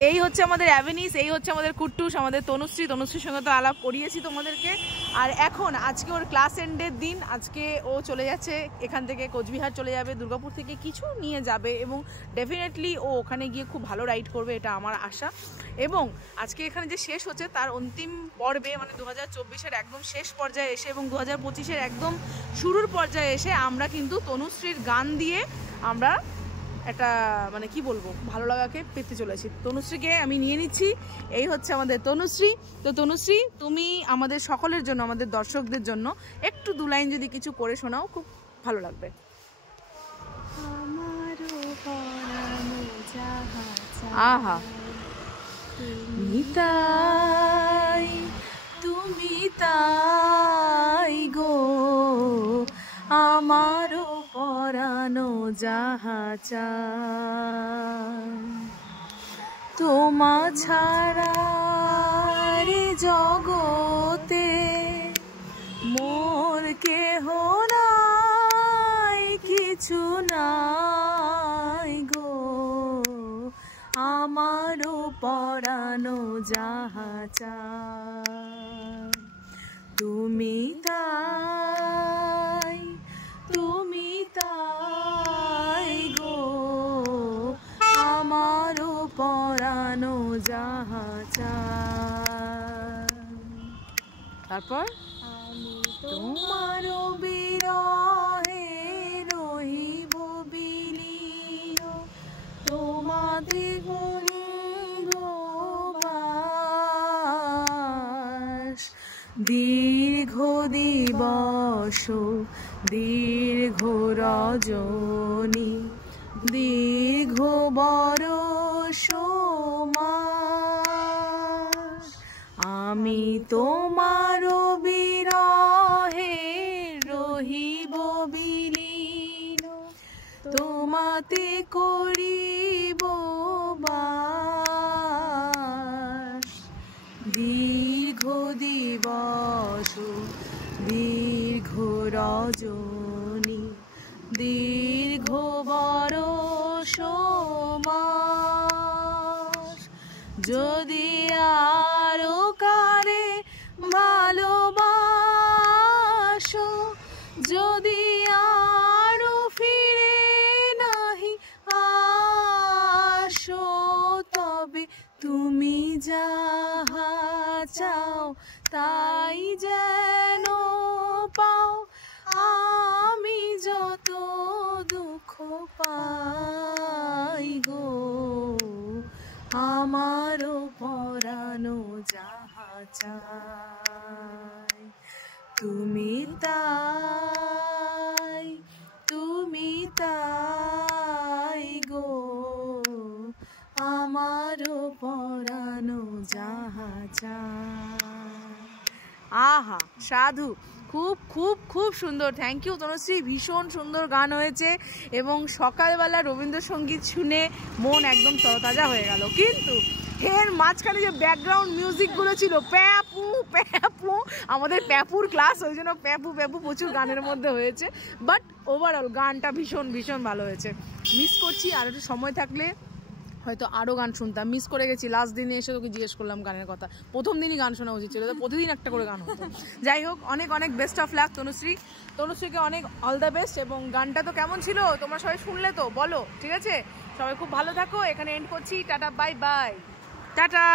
এই হচ্ছে আমাদের অ্যাভেনিস, এই হচ্ছে আমাদের কুট্টুস, আমাদের তনুশ্রীর সঙ্গে তো আলাপ করিয়েছি তোমাদেরকে। আর এখন আজকে ওর ক্লাস এন্ডের দিন, আজকে ও চলে যাচ্ছে এখান থেকে, কোচবিহার চলে যাবে, দুর্গাপুর থেকে কিছু নিয়ে যাবে এবং ডেফিনেটলি ও ওখানে গিয়ে খুব ভালো রাইড করবে, এটা আমার আশা। এবং আজকে এখানে যে শেষ হচ্ছে তার অন্তিম পর্বে, মানে 2024-এর একদম শেষ পর্যায়ে এসে এবং 2025-এর একদম শুরুর পর্যায়ে এসে আমরা কিন্তু তনুশ্রীর গান দিয়ে আমরা একটা মানে কি বলবো ভালো লাগাকে পেতে চলেছি। তনুশ্রীকে আমি নিয়ে নিচ্ছি, এই হচ্ছে আমাদের তনুশ্রী। তো তনুশ্রী, তুমি আমাদের সকলের জন্য, আমাদের দর্শকদের জন্য একটু 2 লাইন যদি কিছু করে শোনাও, খুব ভালো লাগবে। আহা, নিতাই তুমি তাই গো, আমারও পরানো যাহা চায়, তোমা ছাড়া রে জগতে মোর কেহ নাই, কিছু নাই গো, আমারও পরানো যাহা চায়, তুমি তাই, তুমি তাই গো, আমারও পরানো যাহা চায়। তারপর তোমারও বিরহে রহিব বিলীন, তোমাতে গন্ধবাস, দীর্ঘ দিবস দীর্ঘ রজনী, দীর্ঘ বরষ মাস, আমি তোমারও বিরহে রহিব বিলীন, তোমাতে করিব বাস, দীর্ঘ দিবস দীর্ঘ রজনী, দীর্ঘ বরষ মাস, যদি আরো কারে ভালোবাসো, যদি আরো ফিরে নাহি আসো, তবে তুমি যাহা চাও তাই যেন পাও, আমি যত দুঃখ পাই গো, আমারও পরানো যাহা চায়, তুমি তাই, তুমি তাই গো, আমারও পরানো যাহা চায়। আহা, সাধু, খুব খুব খুব সুন্দর। থ্যাংক ইউ তনুশ্রী, ভীষণ সুন্দর গান হয়েছে এবং সকালবেলা রবীন্দ্রসঙ্গীত শুনে মন একদম তরতাজা হয়ে গেল। কিন্তু এর মাঝখানে যে ব্যাকগ্রাউন্ড মিউজিকগুলো ছিল, প্যাপু প্যাপু, আমাদের প্যাপুর ক্লাস, ওই জন্য প্যাপু প্যাপু প্রচুর গানের মধ্যে হয়েছে, বাট ওভারঅল গানটা ভীষণ ভীষণ ভালো হয়েছে। মিস করছি, আর একটু সময় থাকলে হয়তো আরও গান শুনতাম, মিস করে গেছি। লাস্ট দিনে এসে তোকে জিজ্ঞেস করলাম গানের কথা, প্রথম দিনই গান শোনা উচিত ছিল, প্রতিদিন একটা করে গান হতো। যাই হোক, অনেক অনেক বেস্ট অফ লাক তনুশ্রীকে অনেক অল দ্য বেস্ট। এবং গানটা তো কেমন ছিল তোমরা সবাই শুনলে তো, বলো, ঠিক আছে? সবাই খুব ভালো থাকো, এখানে এন্ড করছি, টাটা বাই বাই, টাটা।